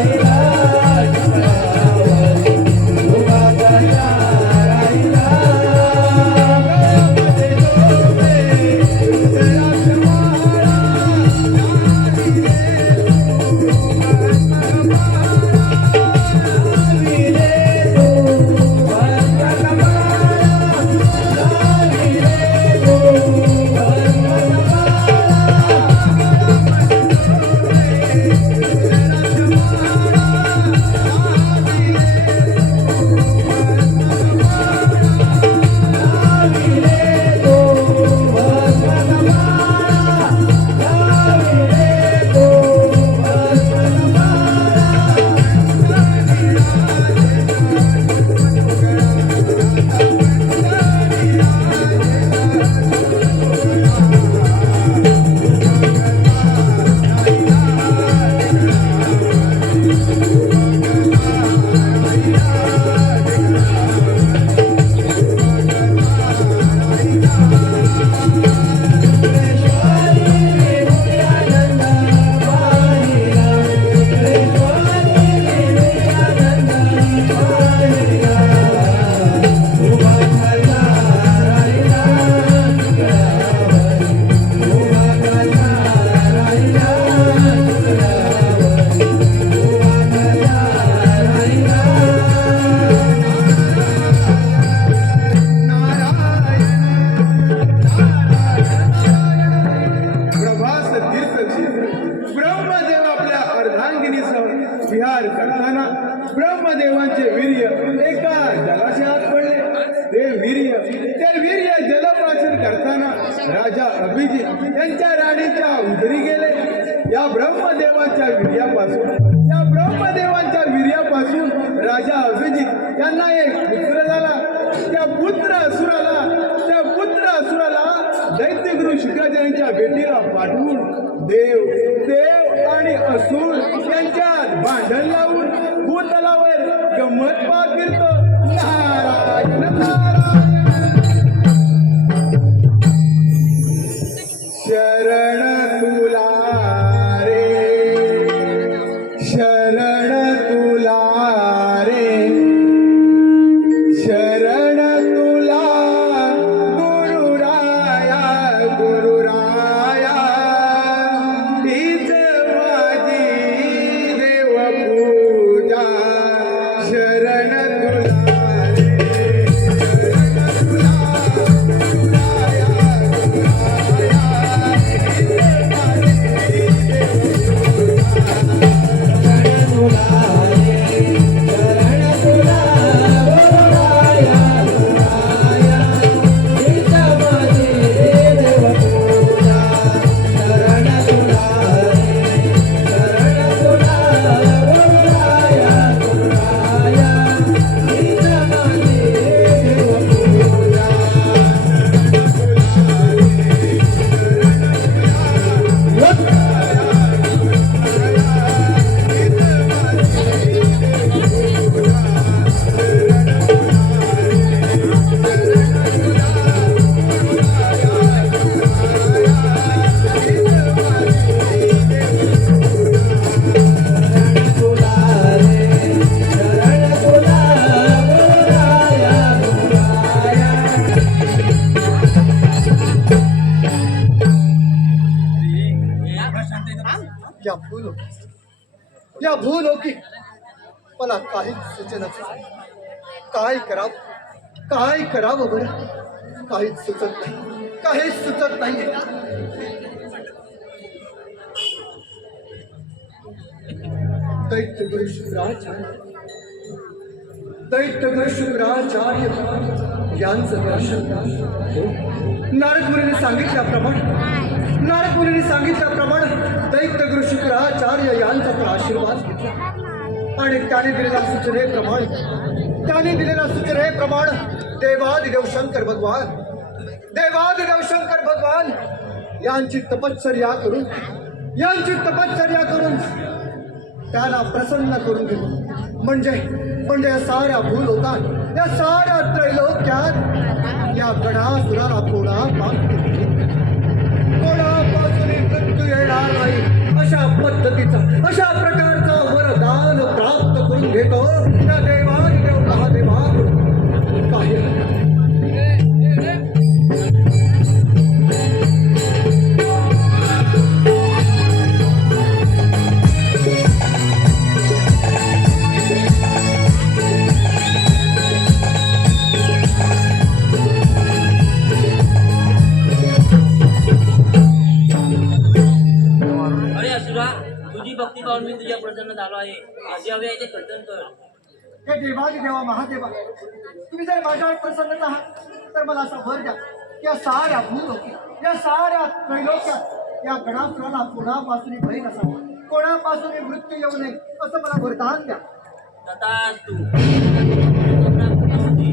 Hare राजा अभिजित यांच्या राणीच्या उदरी गेले. या ब्रह्मदेवाच्या वीर्यापासून या ब्रह्मदेवांच्या वीर्यापासून राजा अभिजित यांना एक पुत्र झाला. त्या पुत्र असुराला त्या पुत्र असुराला दैत्यगुरु शुक्राचार्यांच्या भेटीला पाठवून देव देव आणि असुर यांच्यात भांडण लावून या भूलोकी मला काही सुचनच नाही. काय करावं काय करावं बरं काहीच सुचत नाही? काहीच सुचत नाही दैत्य गुरु शुक्राचार्य दैत्यग शुक्राचार्य यांचं दर्शन. नारद मुनीने सांगितल्याप्रमाणे नारद मुनीने सांगितल्याप्रमाणे दैत्यगुरु शुक्राचार्य यांचा तर आशीर्वाद घेतला. आणि त्याने दिलेल्या सूचनेप्रमाणे त्याने दिलेल्या सूचनेप्रमाणे देवादिदेव शंकर भगवान. देवादिदेव शंकर भगवान. यांची तपश्चर्या करून यांची तपश्चर्या करून त्याला प्रसन्न करून घेतो म्हणजे म्हणजे या साऱ्या भूलोकात या साऱ्या त्रैलोक्यात या गणासुराला कोणा कोणापासून मृत्यू येणार नाही? अशा पद्धतीचा अशा प्रकार देवादी देवा महादेवा. तुम्ही जर माझ्यावर प्रसन्न आहात तर मला असं वर द्या. या साऱ्या भूलोकी या साऱ्या त्रैलोक्यात या गणासुराला कोणापासून भय नसावा. कोणापासून मृत्यू येऊ नये असं मला वरदान द्या. तथा तू. आपला पुण्यामध्ये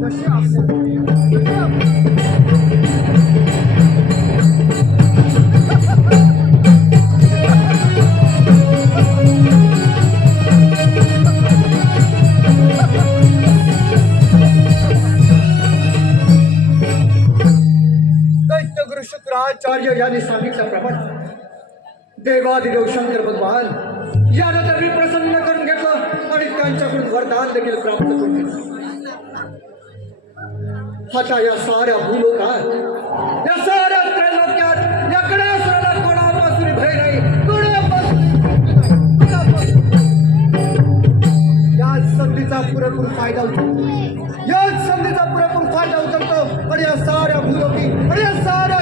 जसे आपल्या आचार्य यानी यांनी सांगितल्याप्रमाणे देवादिदेव शंकर भगवान यानं तर मी प्रसन्न करून घेतलं आणि त्यांच्याकडून वरदान देखील प्राप्त करून घेतलं. आता या साऱ्या भूलोकात या साऱ्या त्रैलोक्यात याकडे गणासुराला कोणापासून भय नाही या संधीचा पुरेपूर फायदा उचलतो याच संधीचा पुरेपूर फायदा उचलतो. आणि या साऱ्या भूलोकी आणि या साऱ्या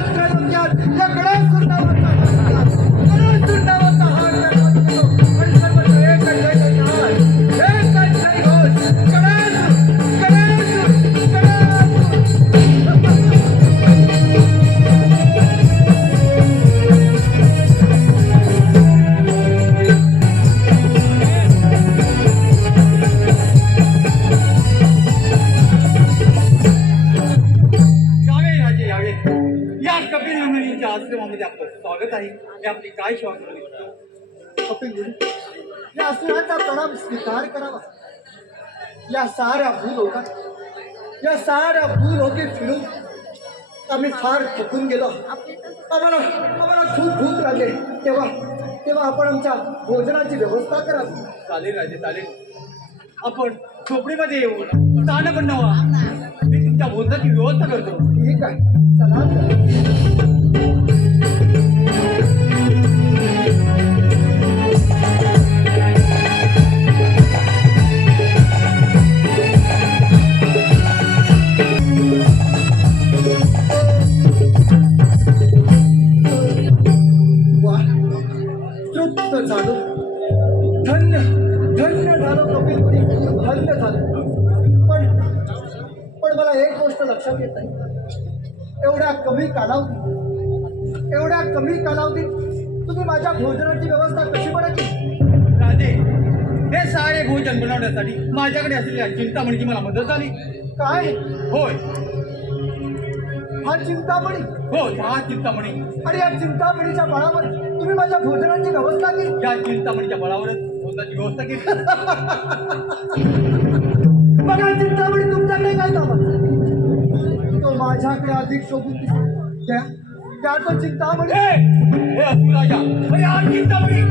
स्वीकार करावा. या साऱ्या भूलोकात या साऱ्या भूलोकी फिरून आम्ही फार थकून गेलो. आम्हाला आम्हाला खूप भूक लागली. तेव्हा तेव्हा आपण आमच्या भोजनाची व्यवस्था करावी. चालेल राजे चालेल. आपण झोपडीमध्ये येऊ. ताण पण नवा. मी तुमच्या भोजनाची व्यवस्था करतो. ठीक आहे. चला. धन्य झालो. पण पण मला एक गोष्ट लक्षात येत नाही. एवढ्या कमी कालावधीत एवढ्या कमी कालावधीत तुम्ही माझ्या भोजनाची व्यवस्था कशी करायची राजे हे सारे भोजन बनवण्यासाठी माझ्याकडे असलेल्या चिंतामणीची मला मदत झाली. काय? होय. हा चिंतामणी? हो हा चिंतामणी. आणि या चिंतामणीच्या बळावर तुम्ही माझ्या भोजनाची व्यवस्था केली? या चिंतामणीच्या बळावरच. भोजनाची व्यवस्था केली. मग चिंतामणी तुमच्याकडे काय कामाचा तो माझ्याकडे अधिक शोभून त्या त्या तो चिंतामणी हे अरे चिंतामणी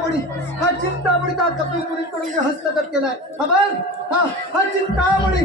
चिंतामणी. हा चिंतामणी कपिल हस्तगत केलाय. हा हा चिंतामणी.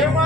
Amém.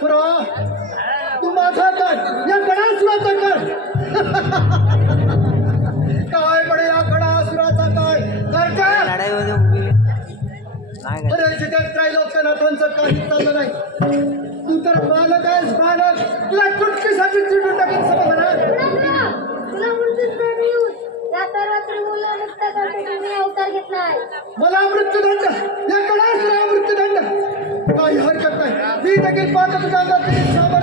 खुरा तू माझा कर. या गडासुराचा कर. काय पडे या गडासुराचा काय कर कर लढाईमध्ये उभी नाही अरे जिथे त्रैलोक्यनाथांचं काही चाललं नाही. तू तर बालक आहेस बालक. तुला हरकत नाही मी देखील